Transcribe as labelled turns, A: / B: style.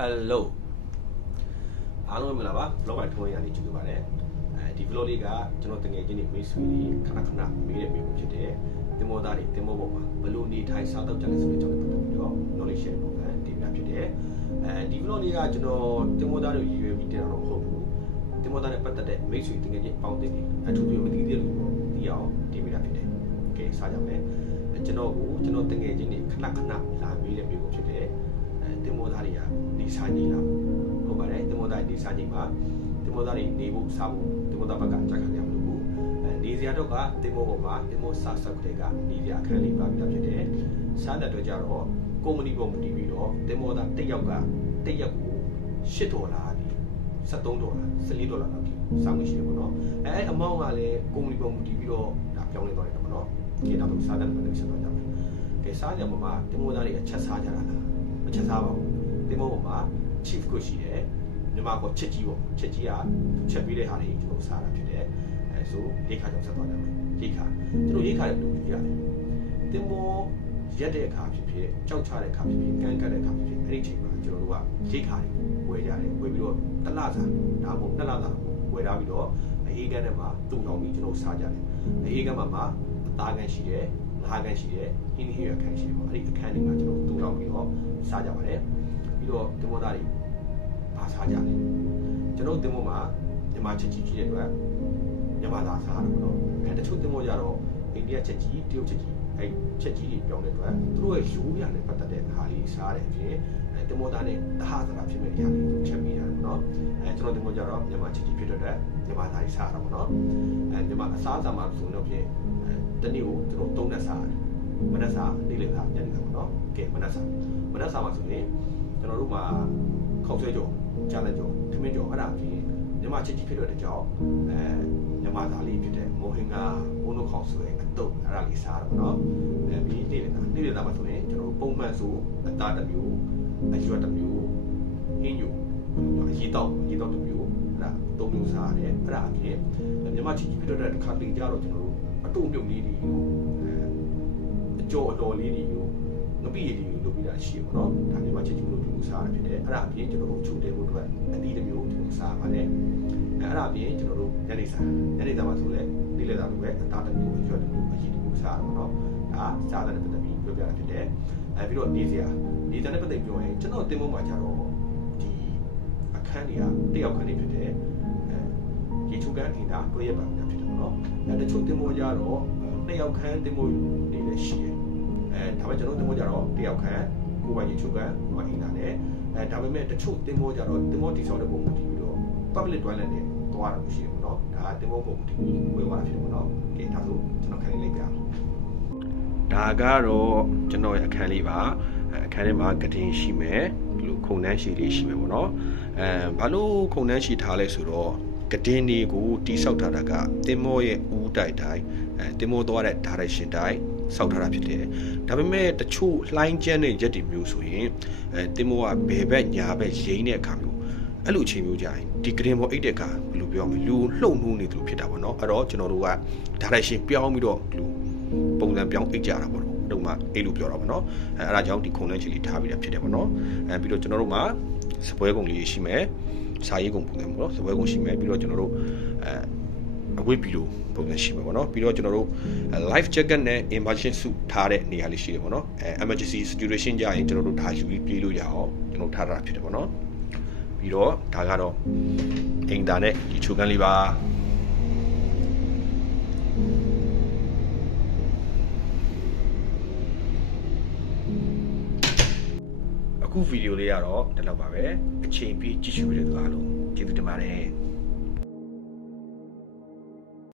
A: Hello အားလုံးမင်္ဂလာပါ blog ပိုင်းထုံးရနေကြည့်လို့ပါတယ်အဲဒီ blog လေးကကျွန်တော်တငယ်ချင်းတွေမိတ်ဆွေတွေခဏခဏမေးတဲ့မေးခွန်းဖြစ်တဲ့တင်မောသားတွေတင်မောပေါ်မှာဘယ်လိုနေထိုင်စားတော့ကြလဲဆိုတဲ့အကြောင်းကိုပတ်သက်ပြီးတော့ knowledge share လုပ်တာဒီပြဖြစ်တယ်အဲဒီ blog လေးကကျွန်တော်တင်မောသားတွေရည်ရွယ်ပြီးတင်တာတော့မဟုတ်ဘူးတင်မောသားနဲ့ပတ်သက်တဲ့မိတ်ဆွေတငယ်ချင်းပေါင်းတင်တွေအထူးသဖြင့်မသိသေးလို့ဒီအောင်တင်ပြတာဖြစ်တယ်ကဲစားကြမယ်ကျွန်တော်ကိုကျွန်တော်တငယ်ချင်းတွေခဏခဏလာမေးတဲ့မေးခွန်းဖြစ်တဲ့အဲ တင်မောသားတွေကနေစားကြည့်လားဟုတ်ပါတယ်တင်မောသားဒီစာချိန်မှာတင်မောသားတွေနေဖို့စားဖို့တင်မောသားဘက်ကကြက်ခံရမလို့ဘူးအဲဒီစရာတော့ကတင်မောပေါ်မှာတင်မောစားဆောက်တဲ့ကနေစရာအခန်းလေးပါပြတာဖြစ်တယ်စားတဲ့တော့ကြတော့ကုမ္ပဏီပေါ်မူတည်ပြီးတော့တင်မောသားတစ်ယောက်ကတစ်ရက်ကို8ဒေါ်လာပြီး73ဒေါ်လာ14ဒေါ်လာလောက်ထိစားမှုရှိတယ်ပေါ့နော်အဲအဲ့အမောင်းကလည်းကုမ္ပဏီပေါ်မူတည်ပြီးတော့ဒါပြောင်းလဲသွားတယ်ပေါ့နော်ဒီတော့စားတဲ့ပတ်သက်ဆက်တော့ကြမယ်ကဲစားကြမှာမှာတင်မောသားတွေအချက်စားကြတာလားမ ချက်စားပါဘူးတင်မောပေါ်မှာ chief ကိုရှိတယ်မြန်မာကချက်ကြီးပေါ့ချက်ကြီးကချက်ပေးတဲ့ဟာတွေကျွန်တော်စားတာဖြစ်တယ်အဲဆိုရိတ်ခါကြောင့်ဆက်သွားတယ်ရိတ်ခါကျွန်တော်ရိတ်ခါလည်းဘယ်လိုလုပ်ရလဲတင်မောရက်တဲ့အခါဖြစ်ဖြစ်ကြောက်ချတဲ့အခါဖြစ်ဖြစ်ကန်းကတ်တဲ့အခါဖြစ်ဖြစ်အဲ့ဒီအချိန်မှာကျွန်တော်တို့ကရိတ်ခါတွေဝယ်ကြတယ်ဝယ်ပြီးတော့တစ်လစာဒါမှမဟုတ်နှစ်လစာဝယ်ထားပြီးတော့အေးကန်းထဲမှာတူအောင်ပြီးကျွန်တော်စားကြတယ်အေးကန်းမှာမှာအသားကန်းရှိတယ် ငါးကန်းရှိတယ်ဟင်းဟင်းရခန်းရှိတယ်ပေါ့အဲ့ဒီအခန်းတွေမှာကျွန်တော်တူအောင်ပြီးတော့စားကြပါတယ်ပြီးတော့တင်မောသားတွေဘာစားကြလဲကျွန်တော်တင်မောမှာမြန်မာချက်ကြီးကြီးတဲ့အတွက်မြန်မာသားစားရတယ်ပေါ့နော်အဲတချို့တင်မောကြတော့အိန္ဒိယချက်ကြီးတရုတ်ချက်ကြီးအဲချက်ကြီးတွေပြောင်းတဲ့အတွက်သူတို့ရဲ့ရိုးရာနဲ့ပတ်သက်တဲ့ဟာလေးစားတယ်အပြင်အဲတင်မောသားနဲ့တဟသနာဖြစ်မဲ့နေရာလေးသူချက်မိရတယ်ပေါ့နော်အဲကျွန်တော်တင်မောကြတော့မြန်မာချက်ကြီးဖြစ်တဲ့အတွက်မြန်မာသားတွေစားတာပေါ့နော်အဲမြန်မာအစားအစာမှာဆိုတော့ဖြင့် တနေ့ကိုကျွန်တော်သုံးနဲ့စားရတယ်မနက်စာနေ့လယ်စာညနေစာပေါ့နော်ကဲမနက်စာမနက်စာမှာဆိုရင်ကျွန်တော်တို့မှာခေါက်ဆွဲကြော်ကြားလက်ကြော်ထမင်းကြော်အဲ့ဒါအပြင်မြမချစ်ကြီးဖြစ်တဲ့ကြောင့်အဲမြမသားလေးဖြစ်တဲ့မိုဟင်ကဘုံတို့ခေါက်ဆွဲအတုပ်အဲ့ဒါလေးစားတော့နော်အဲပြီးနေ့လေသားနေ့လေသားမှာဆိုရင်ကျွန်တော်ပုံမှန်ဆိုအသားတစ်မျိုးအရွက်တစ်မျိုးဟင်းညူအရေးတော့အရေးတော့တစ်မျိုးအဲ့ ဒါသုံးမျိုးစားရတယ်အဲ့ဒါအပြင်မြမချစ်ကြီးဖြစ်တဲ့တစ်ခါလေးကြတော့ကျွန်တော်တို့အတုပ်မြုပ်လေးတွေအဲအကြော်အတော်လေးတွေကိုငပိရည်တွေလုပ်ပြီးတာရှိရပါတော့ဒါမျိုးမှချစ်ချူလို့ဒီလိုစားရဖြစ်တယ်အဲ့ဒါအပြင်ကျွန်တော်တို့ချုပ်တဲဖို့အတွက်အသီးတစ်မျိုးကျွန်တော်စားပါတယ်အဲ့ဒါအပြင်ကျွန်တော်တို့ညနေစာညနေစာမှာဆိုလဲနေ့လည်စာလိုပဲအသားတစ်မျိုးအရွက်တစ်မျိုးအရည်တစ်မျိုးစားရပါတော့ဒါစားတဲ့ပတ်သက်ပြီးပြောပြတာဖြစ်တယ်အဲပြီးတော့နေစရာနေစရာနဲ့ပတ်သက်ပြောရင်ကျွန်တော်တင်ဖို့မှာကြတော့ဒီအ ခန်းတွေကတယောက်ခန်းတွေဖြစ်တယ်အဲရေချိုးခန်းခင်တာတွဲရပါတာဖြစ်တယ်ပေါ့နော်အဲတချို့တင်မောကြတော့နှစ်ယောက်ခန်းတင်မောနေလည်းရှိတယ်အဲဒါပေမဲ့ကျွန်တော်တင်မောကြတော့တယောက်ခန်းကိုယ်ပိုင်ရေချိုးခန်းကိုယ်ပိုင်အိမ်လာတယ်အဲဒါပေမဲ့တချို့တင်မောကြတော့တင်မောတိဆောက်တဲ့ပုံမူတည်ပြီးတော့ public toilet နဲ့သွားတာမျိုးရှိတယ်ပေါ့နော်ဒါတင်မောပုံမူတည်ပြီးဝေဝါဖြစ်တယ်ပေါ့နော်ကဲဒါဆိုကျွန်တော်ခန်းလေးလိုက်ပြအောင်ဒါကတော့ကျွန်တော်ရဲ့အခန်းလေးပါအခန်းထဲမှာကတင်ရှိမယ် ခုံနှန်းရှိလေးရှိမယ်ပေါ့နော်အဲဘာလို့ခုံနှန်းရှိထားလဲဆိုတော့ကတင်တွေကိုတိဆောက်ထားတာကတင်မောရဲ့ဦးတိုက်တိုင်းအဲတင်မောသွားတဲ့ direction တိုင်းဆောက်ထားတာဖြစ်တယ်။ဒါပေမဲ့တချို့လှိုင်းကျန်းတဲ့ရက်တွေမျိုးဆိုရင်အဲတင်မောကဘယ်ဘက်ညာဘက်ရိမ့်တဲ့အခါမျိုးအဲ့လိုအချိန်မျိုးကြရင်ဒီကရင်ပေါ်အိတ်တဲ့အခါဘယ်လိုပြောမလဲလူလှုပ်နှိုးနေတယ်လို့ဖြစ်တာပေါ့နော်။အဲ့တော့ကျွန်တော်တို့က direction ပြောင်းပြီးတော့လူပုံစံပြောင်းအိတ်ကြတာပေါ့ နော်။တို့မှအိတ်လို့ပြောတာပေါ့နော်။အဲအဲ့ဒါကြောင့်ဒီခုံနှန်းချီလေးထားပြီးတာဖြစ်တယ်ပေါ့နော်။အဲပြီးတော့ကျွန်တော်တို့မှာစပွဲကုံလေးရှိမယ်။စာရေးကုံပုံစံပေါ့နော်။စပွဲကုံရှိမယ်ပြီးတော့ကျွန်တော်တို့အဲအဝိပီလိုပုံစံရှိမှာပေါ့နော်ပြီးတော့ကျွန်တော်တို့ life jacket နဲ့ emergency suit ထားတဲ့နေရာလေးရှိတယ်ပေါ့နော်အဲ emergency situation ကြရင်ကျွန်တော်တို့ဒါယူပြီးပြေးလို့ရအောင်ကျွန်တော်ထားတာဖြစ်တယ်ပေါ့နော်ပြီးတော့ဒါကတော့အင်တာနဲ့ဒီချိုကန်းလေးပါ အခုဗီဒီယိုလေးကတော့ဒီလောက်ပါပဲအချိန်ပြည့်ကြည့်ရှုရတဲ့အားလုံးကျေးဇူးတင်ပါတယ်